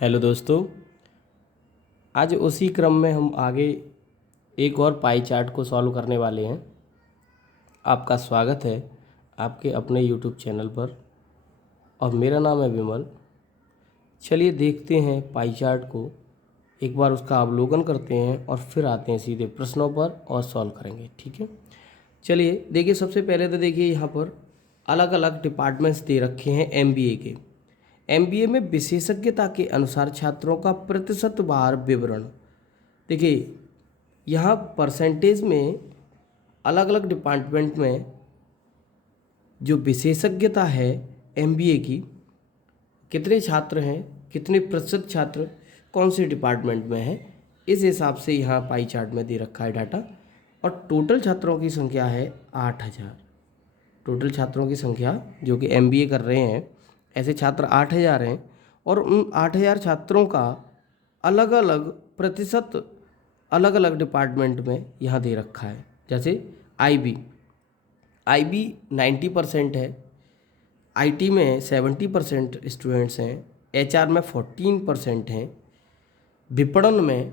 Hello दोस्तों, आज उसी क्रम में हम आगे एक और पाई चार्ट को सॉल्व करने वाले हैं। आपका स्वागत है आपके अपने यूट्यूब चैनल पर और मेरा नाम है विमल। चलिए देखते हैं पाई चार्ट को, एक बार उसका अवलोकन करते हैं और फिर आते हैं सीधे प्रश्नों पर और सॉल्व करेंगे। ठीक है, चलिए देखिए। सबसे पहले तो देखिए यहाँ पर अलग अलग डिपार्टमेंट्स दे रखे हैं एमबीए के। एमबीए में विशेषज्ञता के अनुसार छात्रों का प्रतिशत वार विवरण। देखिए यहाँ परसेंटेज में अलग अलग डिपार्टमेंट में जो विशेषज्ञता है एमबीए की, कितने छात्र हैं, कितने प्रतिशत छात्र कौन से डिपार्टमेंट में हैं, इस हिसाब से यहाँ पाई चार्ट में दे रखा है डाटा। और टोटल छात्रों की संख्या है 8000। टोटल छात्रों की संख्या जो कि एमबीए कर रहे हैं, ऐसे छात्र 8000 हैं। और उन 8000 छात्रों का अलग अलग प्रतिशत अलग अलग डिपार्टमेंट में यहाँ दे रखा है। जैसे आईबी 90% है, आईटी में 70% स्टूडेंट्स हैं, एचआर में 14% हैं, विपणन में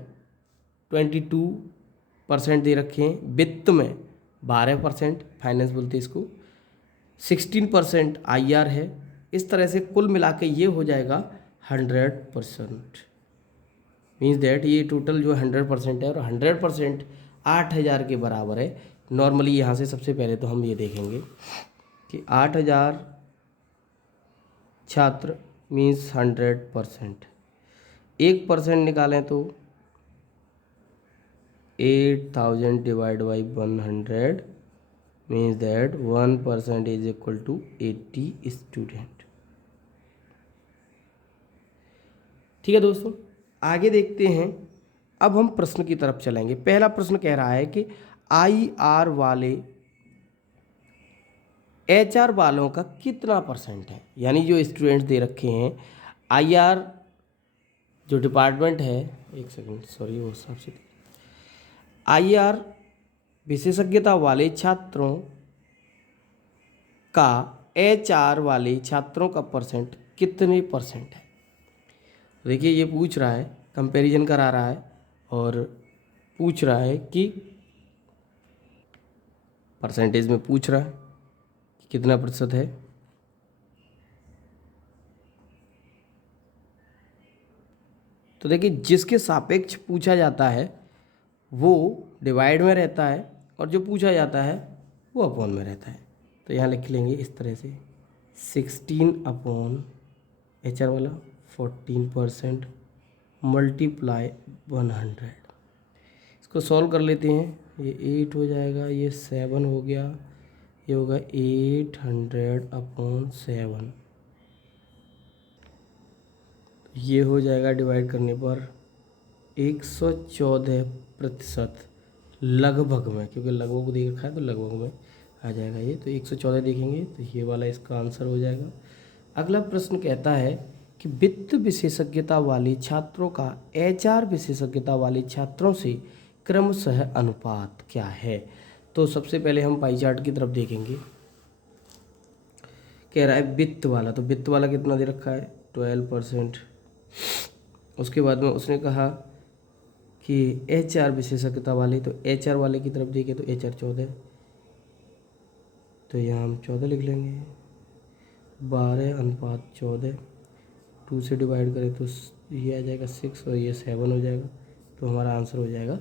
22% दे रखे हैं, वित्त में 12%, फाइनेंस बोलते हैं इसको, 16% आईआर है। इस तरह से कुल मिला के ये हो जाएगा 100%। मीन्स दैट ये टोटल जो 100% है और 100% 8000 के बराबर है। नॉर्मली यहाँ से सबसे पहले तो हम ये देखेंगे कि 8000 छात्र मीन्स 100%। 1% निकालें तो 8000 divide by 100 means that 1% is equal to 80 student. ठीक है दोस्तों, आगे देखते हैं। अब हम प्रश्न की तरफ चलेंगे। पहला प्रश्न कह रहा है कि आईआर वाले एचआर वालों का कितना परसेंट है। यानी जो स्टूडेंट्स दे रखे हैं आईआर जो डिपार्टमेंट है, एक सेकंड सॉरी वो हिसाब से, आईआर विशेषज्ञता वाले छात्रों का एचआर वाले छात्रों का परसेंट कितने परसेंट है। देखिए ये पूछ रहा है, कंपैरिजन करा रहा है और पूछ रहा है कि परसेंटेज में पूछ रहा है कि कितना प्रतिशत है। तो देखिए जिसके सापेक्ष पूछा जाता है वो डिवाइड में रहता है और जो पूछा जाता है वो अपॉन में रहता है। तो यहाँ लिख लेंगे इस तरह से 16 अपॉन एचआर वाला 14% मल्टीप्लाई 100। इसको सॉल्व कर लेते हैं। ये 8 हो जाएगा, ये 7 हो गया, ये होगा 800 अपॉन 7। ये हो जाएगा डिवाइड करने पर 114% लगभग में, क्योंकि लगभग देख रखा है तो लगभग में आ जाएगा ये। तो 114 देखेंगे तो ये वाला इसका आंसर हो जाएगा। अगला प्रश्न कहता है कि वित्त विशेषज्ञता वाले छात्रों का एचआर विशेषज्ञता वाले छात्रों से क्रमशः अनुपात क्या है। तो सबसे पहले हम पाई चार्ट की तरफ देखेंगे। कह रहा है वित्त वाला, तो वित्त वाला कितना दे रखा है 12%। उसके बाद में उसने कहा कि एचआर विशेषज्ञता वाले, तो एचआर वाले की तरफ देखें तो एचआर 14, तो यहाँ हम 14 लिख लेंगे। 12:14, 2 से डिवाइड करें तो ये आ जाएगा 6 और ये 7 हो जाएगा। तो हमारा आंसर हो जाएगा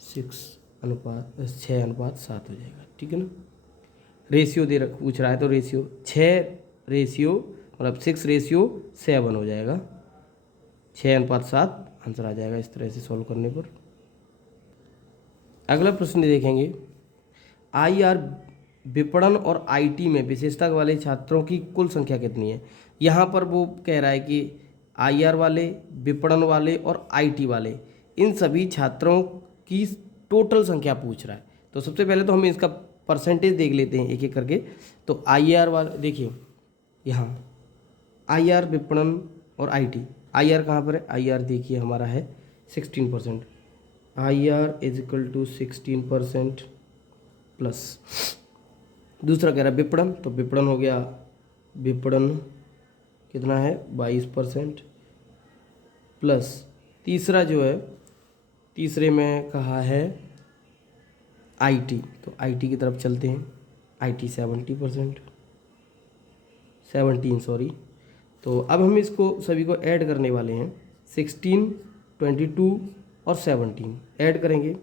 6:7 हो जाएगा। ठीक है ना। रेशियो पूछ रहा है तो रेशियो 6 मतलब 6:7 हो जाएगा। 6:7 आंसर आ जाएगा इस तरह से सॉल्व करने पर। अगला प्रश्न देखेंगे। आईआर विपणन और आईटी में विशेषता वाले छात्रों की कुल संख्या कितनी है। यहाँ पर वो कह रहा है कि आईआर वाले, विपणन वाले और आईटी वाले, इन सभी छात्रों की टोटल संख्या पूछ रहा है। तो सबसे पहले तो हम इसका परसेंटेज देख लेते हैं एक एक करके। तो आईआर वाले देखिए, यहाँ आईआर, विपणन और आईटी। आईआर कहाँ पर है, आईआर देखिए हमारा है 16%। IR is equal to 16% plus दूसरा कह रहा है विपणन, तो विपणन हो गया, विपणन कितना है 22%। प्लस तीसरा जो है, तीसरे में कहा है आईटी, तो आईटी की तरफ चलते हैं। आईटी 17%, तो अब हम इसको सभी को ऐड करने वाले हैं। 16, 22 और 17 ऐड करेंगे,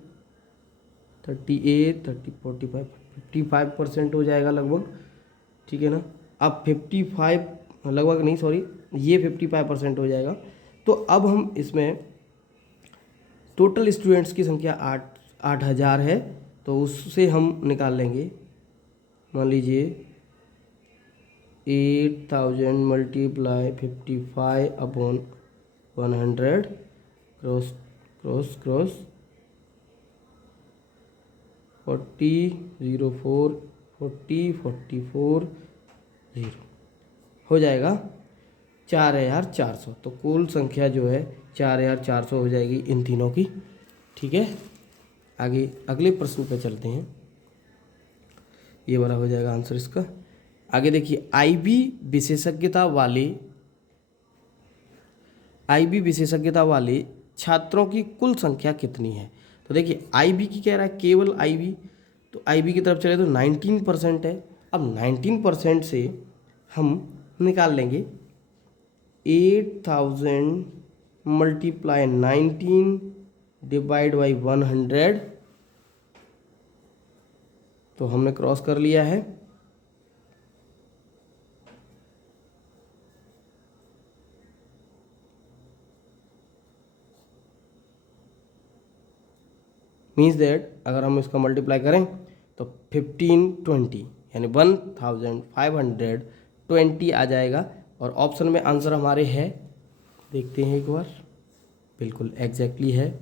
38, 30, 45, 55% हो जाएगा लगभग, ठीक है ना। अब 55 लगभग नहीं, सॉरी, ये 55% हो जाएगा। तो अब हम इसमें टोटल स्टूडेंट्स की संख्या 8,000 है, तो उससे हम निकाल लेंगे, मान लीजिए 8,000 multiply 55 upon 100 cross cross cross 40, 04, 40, 44, 0 हो जाएगा 4,400। तो कुल संख्या जो है 4,400 हो जाएगी इन तीनों की, ठीक है। आगे अगले प्रश्न पे चलते हैं, ये वाला हो जाएगा आंसर इसका। आगे देखिए, आईबी विशेषज्ञता वाले छात्रों की कुल संख्या कितनी है। तो देखिए आईबी की कह रहा है, केवल आईबी, तो आईबी की तरफ चले तो 19% है। अब 19% से हम निकाल लेंगे 8,000 मल्टीप्लाई 19 डिवाइड बाई 100, तो हमने क्रॉस कर लिया है। मीन्स दैट अगर हम इसका मल्टीप्लाई करें तो 1520 यानी 1520 आ जाएगा। और ऑप्शन में आंसर हमारे है, देखते हैं एक बार, बिल्कुल एग्जैक्टली है।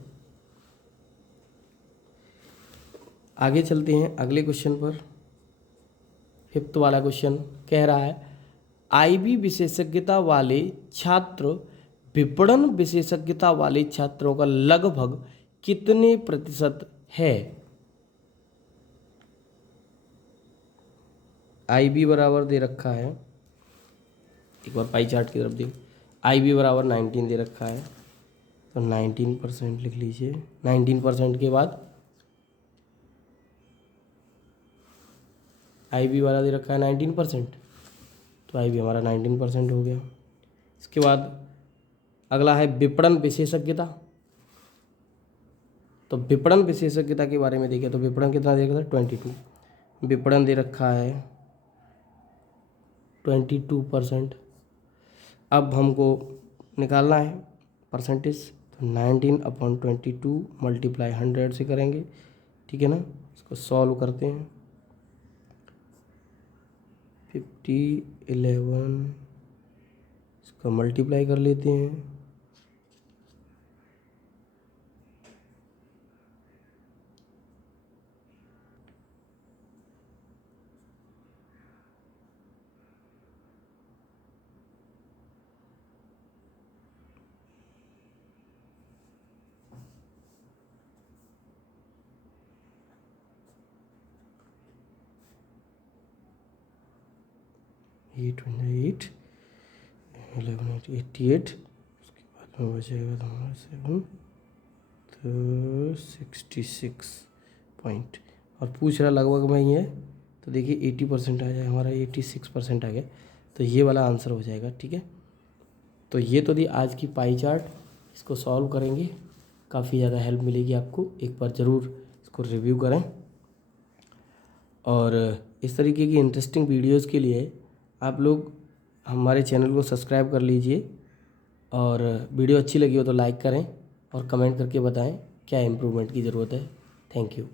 आगे चलते हैं अगले क्वेश्चन पर। 5th वाला क्वेश्चन कह रहा है, आईबी विशेषज्ञता वाले छात्र विपणन विशेषज्ञता वाले छात्रों का लगभग कितने प्रतिशत है। आईबी बराबर दे रखा है, एक बार पाई चार्ट की तरफ देखिए, आईबी बराबर 19 दे रखा है, तो 19% लिख लीजिए। 19% के बाद आईबी वाला दे रखा है 19%, तो आईबी हमारा 19% हो गया। इसके बाद अगला है विपणन विशेषज्ञता, तो विपणन विशेषज्ञता के बारे में देखिए, तो विपणन कितना दे रखा था, 22, विपणन दे रखा है 22%। अब हमको निकालना है परसेंटेज, तो 19/22 मल्टीप्लाई 100 से करेंगे, ठीक है ना। इसको सॉल्व करते हैं, 50, 11, इसका मल्टीप्लाई कर लेते हैं, एट 11, 88, उसके बाद में बचेगा हमारा 7, तो 66 पॉइंट, और पूछ रहा लगभग में ही है, तो देखिए 80% आ जाए, हमारा 86% आ गया, तो ये वाला आंसर हो जाएगा, ठीक है। तो ये तो थी आज की पाई चार्ट, इसको सॉल्व करेंगे, काफ़ी ज़्यादा हेल्प मिलेगी आपको, एक बार ज़रूर इसको रिव्यू करें। और इस तरीके की इंटरेस्टिंग वीडियोस के लिए आप लोग हमारे चैनल को सब्सक्राइब कर लीजिए, और वीडियो अच्छी लगी हो तो लाइक करें और कमेंट करके बताएं क्या इम्प्रूवमेंट की ज़रूरत है। Thank you.